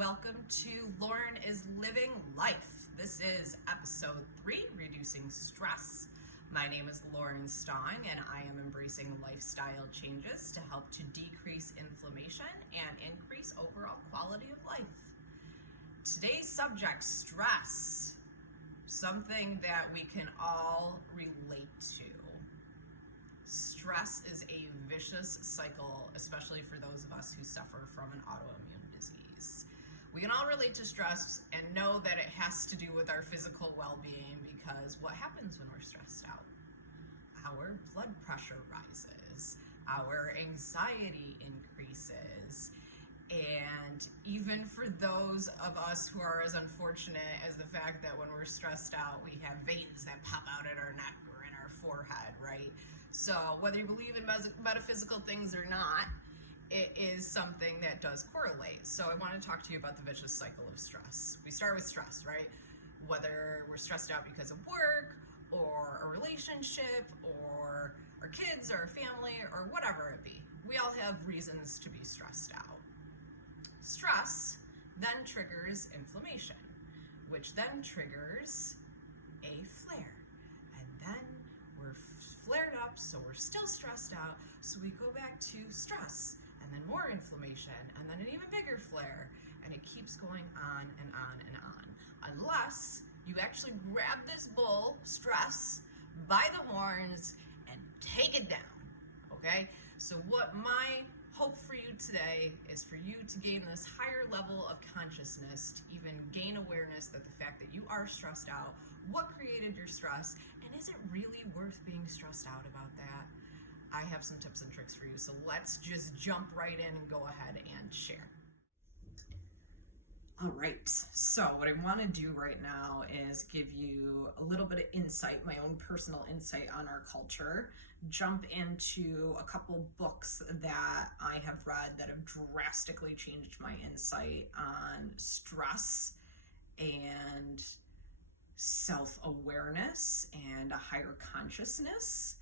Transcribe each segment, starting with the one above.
welcome to Lauren is Living Life. This is episode 3, Reducing Stress. My name is Lauren Stong, and I am embracing lifestyle changes to help to decrease inflammation and increase overall quality of life. Today's subject, stress, something that we can all relate to. Stress is a vicious cycle, especially for those of us who suffer from an autoimmune disease. We can all relate to stress and know that it has to do with our physical well-being, because what happens when we're stressed out? Our blood pressure rises, our anxiety increases, and even for those of us who are as unfortunate as the fact that when we're stressed out, we have veins that pop out at our neck or in our forehead, right? So whether you believe in metaphysical things or not, it is something that does correlate. So I want to talk to you about the vicious cycle of stress. We start with stress, right? Whether we're stressed out because of work or a relationship or our kids or our family or whatever it be. We all have reasons to be stressed out. Stress then triggers inflammation, which then triggers a flare. And then we're flared up, so we're still stressed out, so we go back to stress, and then more inflammation, and then an even bigger flare, and it keeps going on and on and on, unless you actually grab this bull, stress, by the horns and take it down, okay? So what my hope for you today is for you to gain this higher level of consciousness, to even gain awareness that the fact that you are stressed out, what created your stress, and is it really worth being stressed out about that? I have some tips and tricks for you, so let's just jump right in and go ahead and share. All right, so what I want to do right now is give you a little bit of insight, my own personal insight on our culture, jump into a couple books that I have read that have drastically changed my insight on stress and self-awareness and a higher consciousness.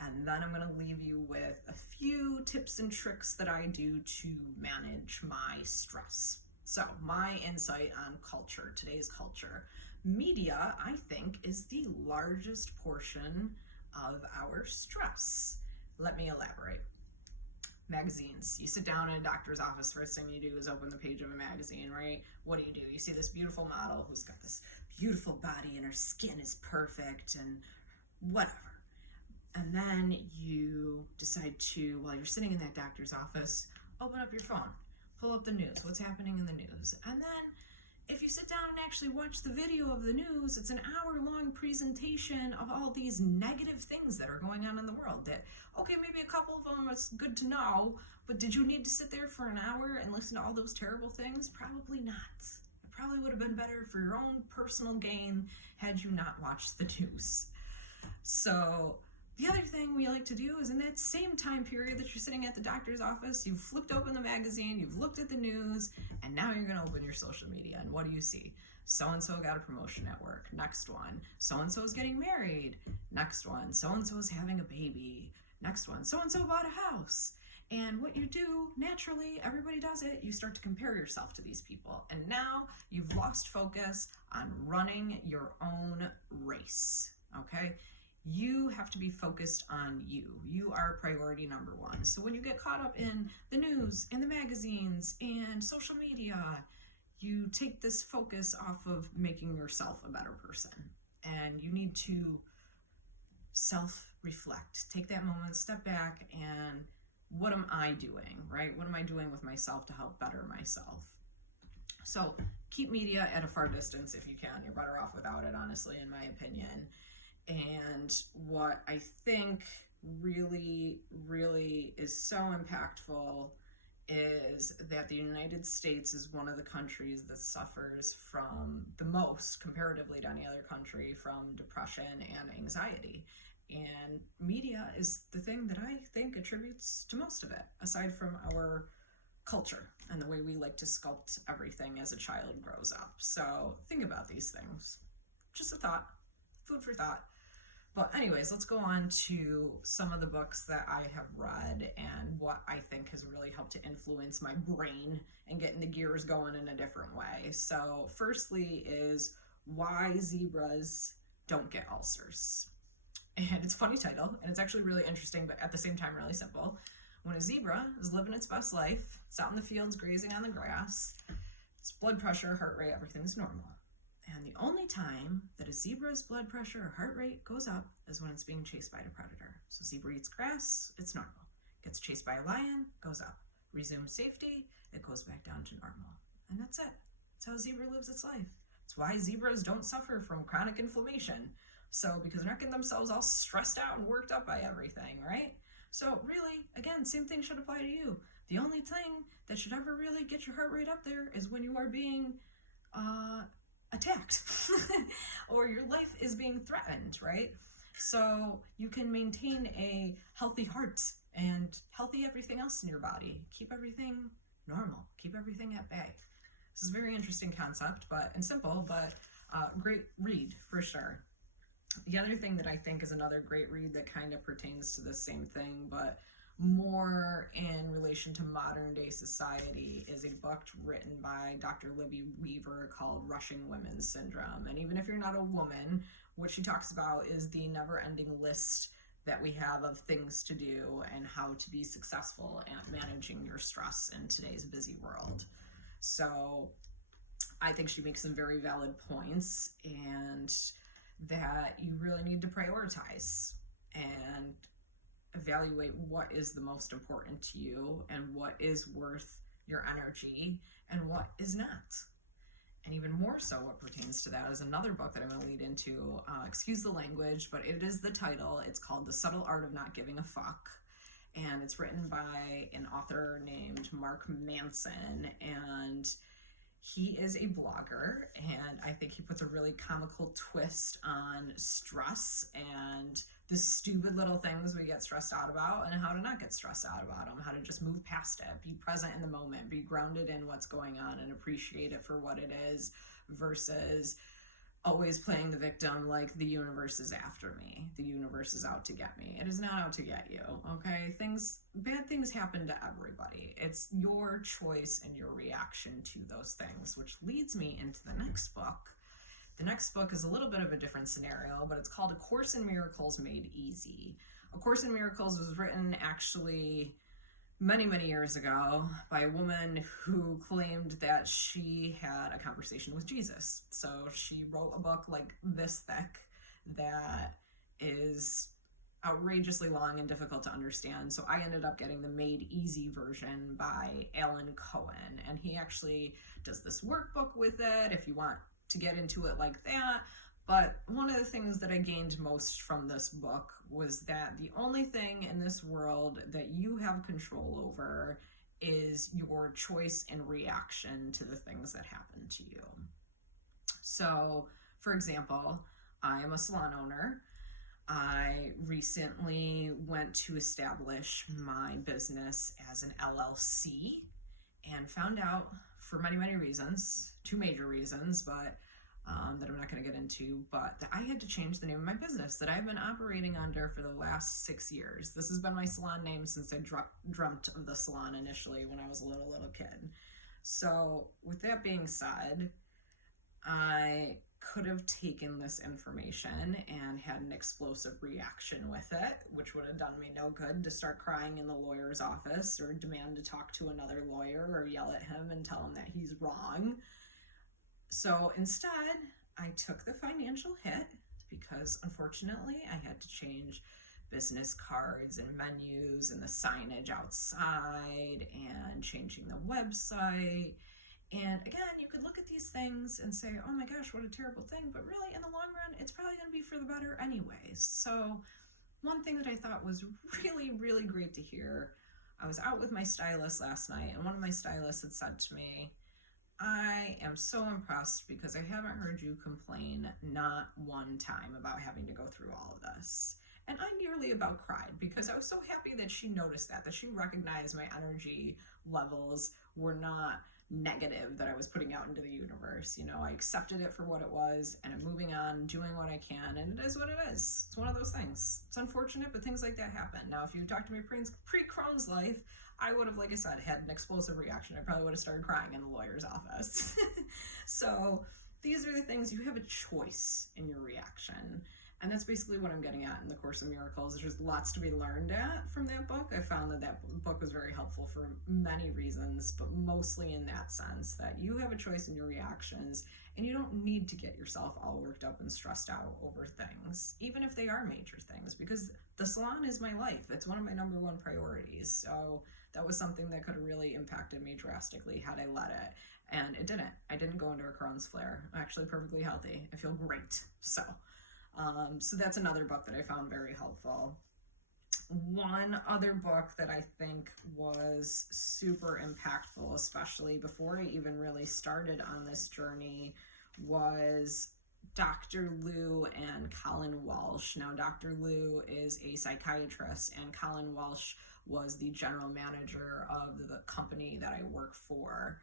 And then I'm going to leave you with a few tips and tricks that I do to manage my stress. So my insight on culture, today's culture. Media, I think, is the largest portion of our stress. Let me elaborate. Magazines. You sit down in a doctor's office, first thing you do is open the page of a magazine, right? What do? You see this beautiful model who's got this beautiful body and her skin is perfect and whatever. And then you decide to, while you're sitting in that doctor's office, open up your phone, pull up the news, what's happening in the news. And then if you sit down and actually watch the video of the news, it's an hour-long presentation of all these negative things that are going on in the world that, okay, maybe a couple of them is good to know, but did you need to sit there for an hour and listen to all those terrible things? Probably not. It probably would have been better for your own personal gain had you not watched the news. So the other thing we like to do is in that same time period that you're sitting at the doctor's office, you've flipped open the magazine, you've looked at the news, and now you're going to open your social media. And what do you see? So-and-so got a promotion at work. Next one. So-and-so is getting married. Next one. So-and-so is having a baby. Next one. So-and-so bought a house. And what you do, naturally, everybody does it, you start to compare yourself to these people. And now you've lost focus on running your own race, okay? You have to be focused on you. You are priority number one. So when you get caught up in the news and the magazines and social media, you take this focus off of making yourself a better person. And you need to self-reflect. Take that moment, step back, and what am I doing, right? What am I doing with myself to help better myself? So keep media at a far distance if you can. You're better off without it, honestly, in my opinion. And what I think really, really is so impactful is that the United States is one of the countries that suffers from the most, comparatively to any other country, from depression and anxiety. And media is the thing that I think attributes to most of it, aside from our culture and the way we like to sculpt everything as a child grows up. So think about these things. Just a thought, food for thought. But anyways, let's go on to some of the books that I have read and what I think has really helped to influence my brain and getting the gears going in a different way. So firstly is Why Zebras Don't Get Ulcers. And it's a funny title, and it's actually really interesting, but at the same time really simple. When a zebra is living its best life, it's out in the fields grazing on the grass, its blood pressure, heart rate, everything's normal. And the only time that a zebra's blood pressure or heart rate goes up is when it's being chased by a predator. So zebra eats grass, it's normal. Gets chased by a lion, goes up. Resumes safety, it goes back down to normal. And that's it. That's how a zebra lives its life. That's why zebras don't suffer from chronic inflammation. So because they're not getting themselves all stressed out and worked up by everything, right? So really, again, same thing should apply to you. The only thing that should ever really get your heart rate up there is when you are being attacked or your life is being threatened, right? So you can maintain a healthy heart and healthy everything else in your body. Keep everything normal. Keep everything at bay. This is a very interesting concept, and simple, but great read for sure. The other thing that I think is another great read that kind of pertains to the same thing, but more in relation to modern day society, is a book written by Dr. Libby Weaver called Rushing Women's Syndrome. And even if you're not a woman, what she talks about is the never-ending list that we have of things to do and how to be successful at managing your stress in today's busy world. So I think she makes some very valid points, and that you really need to prioritize and evaluate what is the most important to you and what is worth your energy and what is not. And even more so, what pertains to that is another book that I'm going to lead into. Excuse the language, but it is the title. It's called The Subtle Art of Not Giving a Fuck. And it's written by an author named Mark Manson. And he is a blogger, and I think he puts a really comical twist on stress and the stupid little things we get stressed out about and how to not get stressed out about them, how to just move past it, be present in the moment, be grounded in what's going on and appreciate it for what it is versus always playing the victim like the universe is after me, the universe is out to get me. It is not out to get you, okay? Bad things happen to everybody. It's your choice and your reaction to those things, which leads me into the next book. The next book is a little bit of a different scenario, but it's called A Course in Miracles Made Easy. A Course in Miracles was written actually many, many years ago by a woman who claimed that she had a conversation with Jesus. So she wrote a book like this thick that is outrageously long and difficult to understand. So I ended up getting the Made Easy version by Cohen. And he actually does this workbook with it if you want to get into it like that. But one of the things that I gained most from this book was that the only thing in this world that you have control over is your choice and reaction to the things that happen to you. So, for example, I am a salon owner. I recently went to establish my business as an LLC and found out, for many, many reasons, two major reasons, but that I'm not going to get into, but that I had to change the name of my business that I've been operating under for the last 6 years. This has been my salon name since I dreamt of the salon initially when I was a little kid. So with that being said, I could have taken this information and had an explosive reaction with it, which would have done me no good, to start crying in the lawyer's office or demand to talk to another lawyer or yell at him and tell him that he's wrong. So instead, I took the financial hit because unfortunately I had to change business cards and menus and the signage outside and changing the website. And again, you could look at these things and say, oh my gosh, what a terrible thing. But really, in the long run, it's probably going to be for the better anyways. So one thing that I thought was really, really great to hear, I was out with my stylist last night, and one of my stylists had said to me, I am so impressed because I haven't heard you complain not one time about having to go through all of this. And I nearly about cried because I was so happy that she noticed that she recognized my energy levels were not negative that I was putting out into the universe. You know, I accepted it for what it was, and I'm moving on, doing what I can, and it is what it is. It's one of those things. It's unfortunate, but things like that happen. Now, if you talked to me pre-Crohn's life, I would have, like I said, had an explosive reaction. I probably would have started crying in the lawyer's office. So these are the things. You have a choice in your reaction. And that's basically what I'm getting at in the Course in Miracles. There's lots to be learned from that book. I found that book was very helpful for many reasons, but mostly in that sense that you have a choice in your reactions, and you don't need to get yourself all worked up and stressed out over things, even if they are major things, because the salon is my life. It's one of my number one priorities. So that was something that could have really impacted me drastically had I let it. And it didn't. I didn't go into a Crohn's flare. I'm actually perfectly healthy. I feel great. So that's another book that I found very helpful. One other book that I think was super impactful, especially before I even really started on this journey, was Dr. Lou and Colin Walsh. Now, Dr. Lou is a psychiatrist, and Colin Walsh was the general manager of the company that I work for.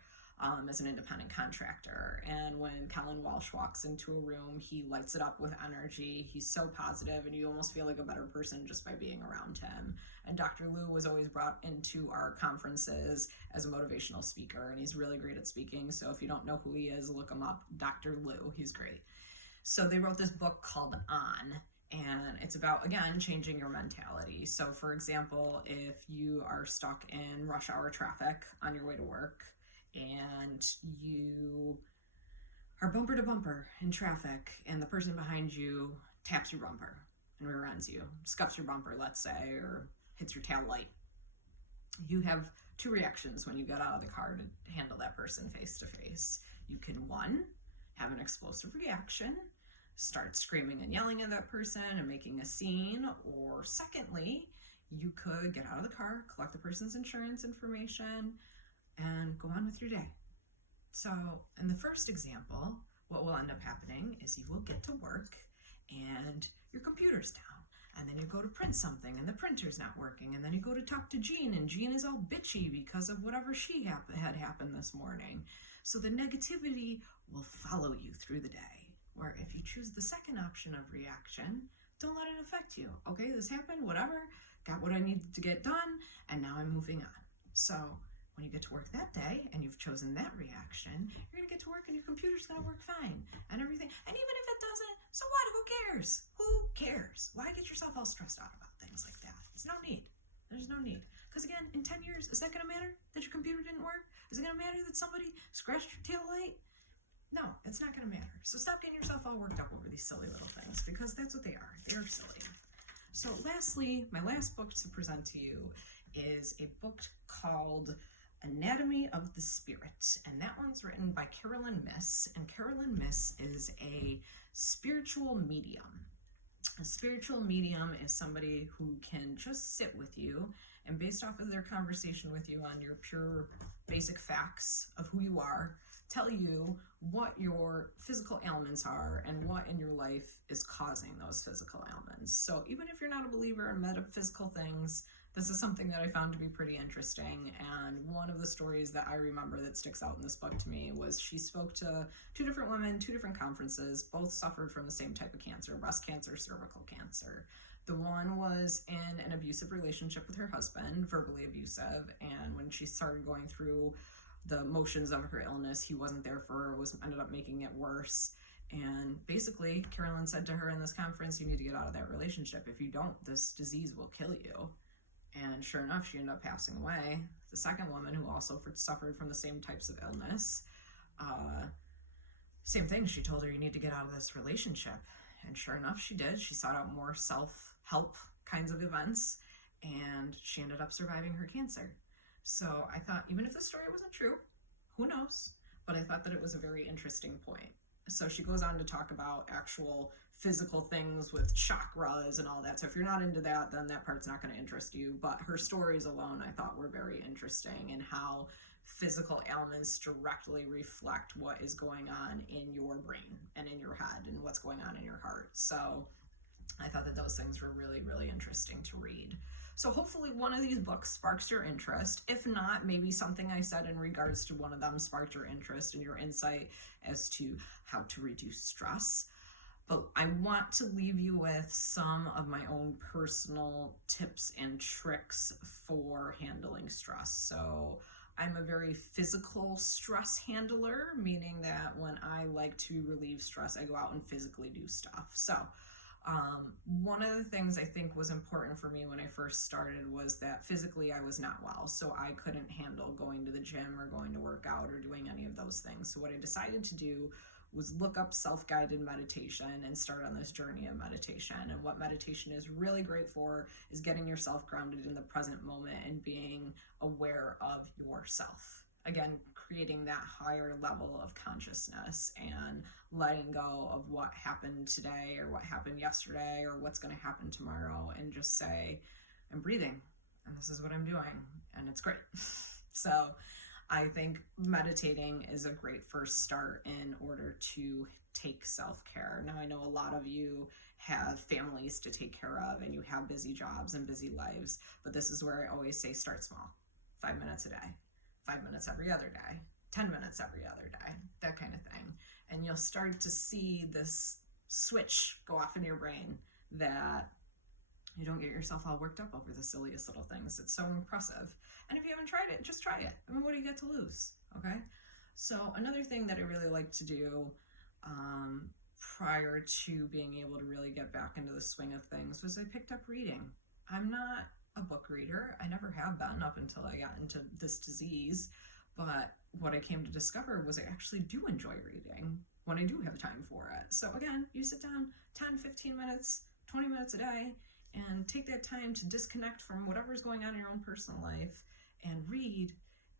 As an independent contractor. And when Colin Walsh walks into a room, he lights it up with energy. He's so positive, and you almost feel like a better person just by being around him. And Dr. Lou was always brought into our conferences as a motivational speaker, and he's really great at speaking. So if you don't know who he is, look him up. Dr. Lou, he's great. So they wrote this book called On, and it's about, again, changing your mentality. So for example, if you are stuck in rush hour traffic on your way to work, and you are bumper to bumper in traffic, and the person behind you taps your bumper and rear ends you, scuffs your bumper, let's say, or hits your tail light. You have two reactions when you get out of the car to handle that person face to face. You can, one, have an explosive reaction, start screaming and yelling at that person and making a scene, or secondly, you could get out of the car, collect the person's insurance information, and go on with your day. So in the first example, what will end up happening is you will get to work and your computer's down, and then you go to print something and the printer's not working, and then you go to talk to Jean, and Jean is all bitchy because of whatever she had happened this morning. So the negativity will follow you through the day, where if you choose the second option of reaction, don't let it affect you. Okay, this happened, whatever, got what I needed to get done, and now I'm moving on. So when you get to work that day and you've chosen that reaction, you're going to get to work and your computer's going to work fine and everything. And even if it doesn't, so what? Who cares? Who cares? Why get yourself all stressed out about things like that? There's no need. There's no need. Because again, in 10 years, is that going to matter that your computer didn't work? Is it going to matter that somebody scratched your tail light? No, it's not going to matter. So stop getting yourself all worked up over these silly little things, because that's what they are. They are silly. So lastly, my last book to present to you is a book called Anatomy of the Spirit, and that one's written by Myss, and Myss is a spiritual medium. A spiritual medium is somebody who can just sit with you, and based off of their conversation with you on your pure basic facts of who you are, tell you what your physical ailments are and what in your life is causing those physical ailments. So even if you're not a believer in metaphysical things, this is something that I found to be pretty interesting. And one of the stories that I remember that sticks out in this book to me was she spoke to two different women, two different conferences, both suffered from the same type of cancer, breast cancer, cervical cancer. The one was in an abusive relationship with her husband, verbally abusive, and when she started going through the motions of her illness, he wasn't there for her, ended up making it worse. And basically, Carolyn said to her in this conference, you need to get out of that relationship. If you don't, this disease will kill you. And sure enough, she ended up passing away. The second woman, who also suffered from the same types of illness, same thing. She told her, you need to get out of this relationship. And sure enough, she did. She sought out more self-help kinds of events, and she ended up surviving her cancer. So I thought, even if the story wasn't true, who knows? But I thought that it was a very interesting point. So she goes on to talk about actual physical things with chakras and all that. So if you're not into that, then that part's not going to interest you. But her stories alone, I thought, were very interesting, and how physical ailments directly reflect what is going on in your brain and in your head and what's going on in your heart. So I thought that those things were really, really interesting to read. So hopefully one of these books sparks your interest. If not, maybe something I said in regards to one of them sparked your interest and your insight as to how to reduce stress. But I want to leave you with some of my own personal tips and tricks for handling stress. So I'm a very physical stress handler, meaning that when I like to relieve stress, I go out and physically do stuff. So one of the things I think was important for me when I first started was that physically I was not well, so I couldn't handle going to the gym or going to work out or doing any of those things. So what I decided to do was look up self-guided meditation and start on this journey of meditation. And what meditation is really great for is getting yourself grounded in the present moment and being aware of yourself. Again, creating that higher level of consciousness and letting go of what happened today or what happened yesterday or what's going to happen tomorrow, and just say, I'm breathing and this is what I'm doing, and it's great. So I think meditating is a great first start in order to take self-care. Now, I know a lot of you have families to take care of and you have busy jobs and busy lives, but this is where I always say start small. 5 minutes a day, 5 minutes every other day, 10 minutes every other day, that kind of thing. And you'll start to see this switch go off in your brain that you don't get yourself all worked up over the silliest little things. It's so impressive. And if you haven't tried it, just try it. I mean, what do you get to lose? Okay. So another thing that I really like to do prior to being able to really get back into the swing of things was I picked up reading. I'm not a book reader. I never have been up until I got into this disease. But what I came to discover was I actually do enjoy reading when I do have time for it. So again, you sit down 10, 15 minutes, 20 minutes a day, and take that time to disconnect from whatever's going on in your own personal life and read.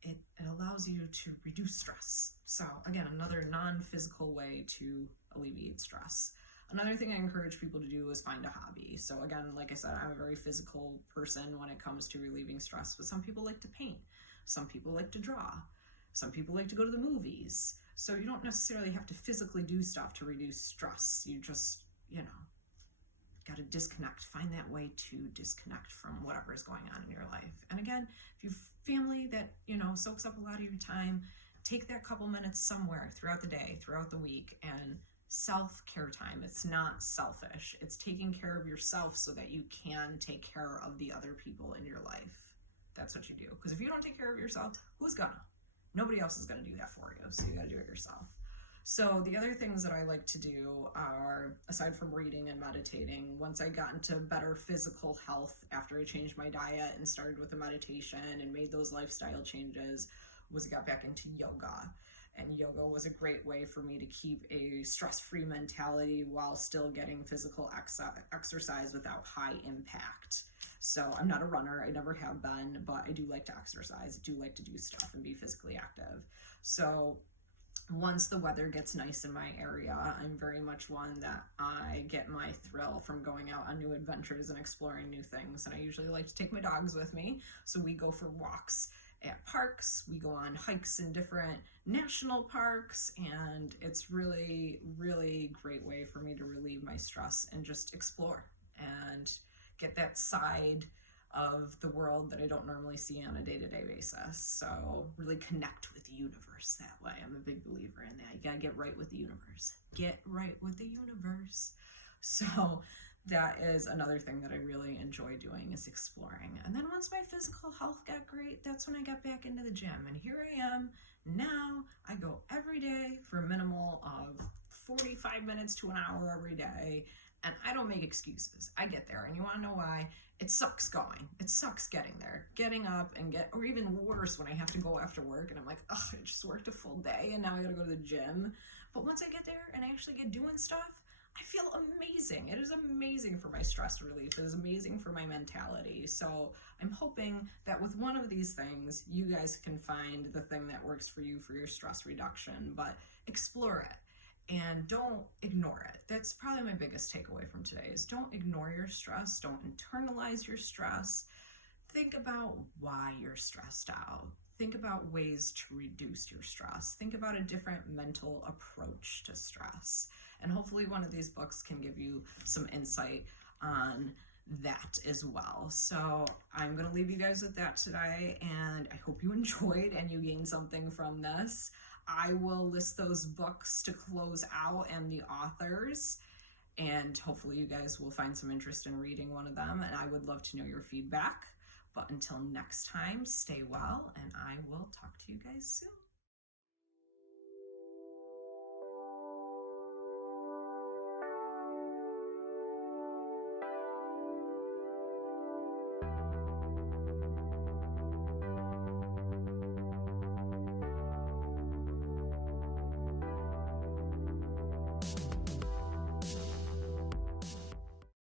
It allows you to reduce stress. So again, another non-physical way to alleviate stress. Another thing I encourage people to do is find a hobby. So again, like I said, I'm a very physical person when it comes to relieving stress, but some people like to paint. Some people like to draw. Some people like to go to the movies. So you don't necessarily have to physically do stuff to reduce stress. You just, got to disconnect. Find that way to disconnect from whatever is going on in your life. And again, if you have family that, soaks up a lot of your time, take that couple minutes somewhere throughout the day, throughout the week, and self-care time. It's not selfish. It's taking care of yourself so that you can take care of the other people in your life. That's what you do. Because if you don't take care of yourself, who's gonna? Nobody else is gonna do that for you. So you gotta do it yourself. So the other things that I like to do are, aside from reading and meditating, once I got into better physical health after I changed my diet and started with the meditation and made those lifestyle changes, was I got back into yoga. And yoga was a great way for me to keep a stress-free mentality while still getting physical exercise without high impact. So I'm not a runner, I never have been, but I do like to exercise, I do like to do stuff and be physically active. So once the weather gets nice in my area, I'm very much one that I get my thrill from going out on new adventures and exploring new things. And I usually like to take my dogs with me. So we go for walks at parks, we go on hikes in different national parks, and it's really, really great way for me to relieve my stress and just explore and get that side of the world that I don't normally see on a day-to-day basis. So really connect with the universe that way. I'm a big believer in that. You gotta get right with the universe. Get right with the universe. So that is another thing that I really enjoy doing, is exploring. And then once my physical health got great, that's when I got back into the gym. And here I am now. I go every day for a minimal of 45 minutes to an hour every day. And I don't make excuses. I get there. And you want to know why? It sucks going. It sucks getting there. Getting up or even worse when I have to go after work and I'm like, oh, I just worked a full day and now I got to go to the gym. But once I get there and I actually get doing stuff, I feel amazing. It is amazing for my stress relief. It is amazing for my mentality. So I'm hoping that with one of these things, you guys can find the thing that works for you for your stress reduction, but explore it. And don't ignore it. That's probably my biggest takeaway from today, is don't ignore your stress. Don't internalize your stress. Think about why you're stressed out. Think about ways to reduce your stress. Think about a different mental approach to stress. And hopefully one of these books can give you some insight on that as well. So I'm going to leave you guys with that today, and I hope you enjoyed and you gained something from this. I will list those books to close out and the authors, and hopefully you guys will find some interest in reading one of them, and I would love to know your feedback. But until next time, stay well, and I will talk to you guys soon.